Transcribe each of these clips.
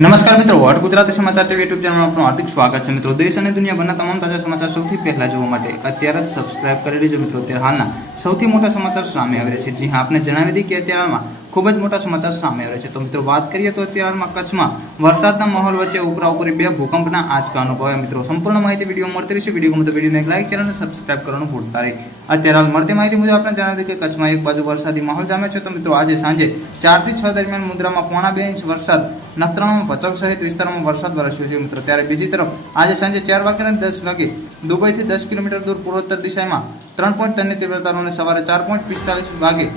નમસ્કાર મિત્રો, વોટ ગુજરાતી સમાચાર ટીવી યુટ્યુબ ચેનલમાં આપનું હાર્દિક સ્વાગત છે. મિત્રો, દેશ અને દુનિયાભરના તમામ તાજા સમાચાર સૌથી પહેલા જોવા માટે અત્યારે જ સબસ્ક્રાઇબ કરી લેજો મિત્રો. અત્યારે હાલના સૌથી મોટા સમાચાર સામે આવી છે. જી હા, આપને જણાવી દઈએ કે અત્યારે હાલમાં ખૂબ જ મોટા સમાચાર સામે આવ્યા છે. તો મિત્રો, વાત કરીએ તો અત્યારમાં કચ્છમાં વરસાદના માહોલ વચ્ચે ઉપરા ઉપરી બે ભૂકંપના આંચકા અનુભવ્યા. મિત્રો, સંપૂર્ણ માહિતી વીડિયો મળતી રહેશે. વીડિયો ગમે તો વિડીયોને એક લાઈક, ચેનલને સબસ્ક્રાઇબ કરવાનું ભૂલતા નહીં. અત્યારે હાલ મળતી માહિતી મુજબ આપણે જણાવી કે કચ્છમાં એક બાજુ વરસાદી માહોલ જામે છે. તો મિત્રો, આજે સાંજે ચારથી છ દરમિયાન મુદ્રામાં પોણા બે ઇંચ વરસાદ, નખત્રાણામાં ભચાઉ સહિત વિસ્તારોમાં વરસાદ વરસ્યો છે. મિત્રો, ત્યારે બીજી તરફ આજે સાંજે ચાર વાગે અને દસ વાગે દુબઈથી દસ કિલોમીટર દૂર પૂર્વોત્તર દિશામાં ત્રણ પોઈન્ટ ત્રણની તીવ્રતાનો અને સવારે ચાર પોઈન્ટ પિસ્તાલીસ વાગે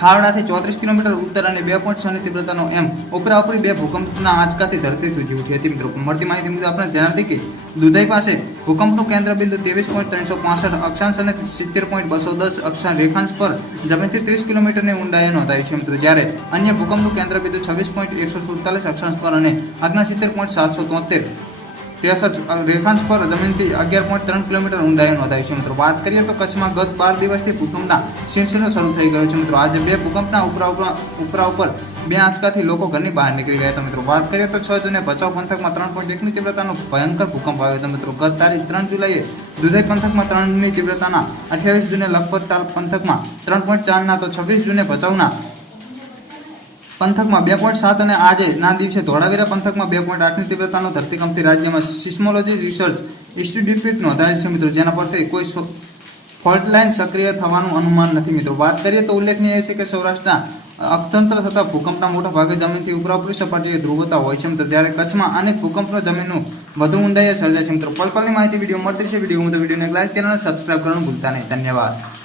ખાવડાથી ચોત્રીસ કિલોમીટર ઉત્તર અને બે પોઈન્ટ છની તીવ્રતાનો એમ ઉપરા ઉપરી બે ભૂકંપના આંચકાથી ધરતી ધ્રુજી ઉઠી હતી. મિત્રો, મળતી માહિતી મુજબ આપણે જણાવી કે દુધઈ પાસે ભૂકંપનું કેન્દ્ર બિંદુ ત્રેવીસ પોઈન્ટ ત્રણસો પાસઠ અક્ષાંશ અને સિત્તેર પોઈન્ટ બસો દસ અક્ષાંશ રેખાંશ પર જમીનથી ત્રીસ કિલોમીટરની ઊંડાઈએ નોંધાયું છે. મિત્રો, જ્યારે અન્ય ભૂકંપનું કેન્દ્ર બિંદુ છવ્વીસ પોઈન્ટ એકસો સુડતાલીસ અક્ષાંશ પર અને આગના સિત્તેર પોઈન્ટ સાતસો તોતેર ત્રેસઠ રેખાંશ પર જમીનથી અગિયાર પોઈન્ટ ત્રણ કિલોમીટર ઊંડાઈ નોંધાયું છે મિત્રો. વાત કરીએ તો કચ્છમાં ગત બાર દિવસથી ભૂકંપના સિલસિલો શરૂ થઈ ગયો છે મિત્રો. આજે બે ભૂકંપના ઉપરા ઉપરા ઉપરા બે આંચકાથી લોકો ઘરની બહાર નીકળી ગયા હતા મિત્રો. વાત કરીએ તો છ જૂને ભચાઉ પંથકમાં ત્રણ પોઈન્ટ એકની તીવ્રતાનો ભયંકર ભૂકંપ આવ્યો હતો મિત્રો. ગત તારીખ ત્રણ જુલાઈએ દુધઈ પંથકમાં ત્રણની તીવ્રતાના અઠ્યાવીસ જૂને લખપત પંથકમાં ત્રણ પોઈન્ટ ચારના તો છવ્વીસ જૂને ભચાઉના પંથકમાં બે પોઈન્ટ સાત અને આજે ના દિવસે ધોળાવીરા પંથકમાં બે પોઈન્ટ આઠની તીવ્રતાનો ધરતીકંપથી રાજ્યમાં સિસ્મોલોજી રિસર્ચ ઇન્સ્ટિટ્યૂટ નોંધાયેલ છે. મિત્રો, જેના પરથી કોઈ ફોલ્ટ લાઇન સક્રિય થવાનું અનુમાન નથી. મિત્રો, વાત કરીએ તો ઉલ્લેખનીય છે કે સૌરાષ્ટ્રના અક્ષતંત્ર થતા ભૂકંપના મોટા ભાગે જમીનથી ઉપરાઉપરી સપાટીએ ધ્રુવતા હોય છે. મિત્રો, જ્યારે કચ્છમાં અનેક ભૂકંપનો જમીનનું વધુ ઊંડાઈએ સર્જાય છે. મિત્રો પલપલની માહિતી વીડિયો મળતી છે વીડિયો તો વિડીયોને લાઈક ચેનલને સબસ્ક્રાઈબ કરવાનું ભૂલતા નહીં. ધન્યવાદ.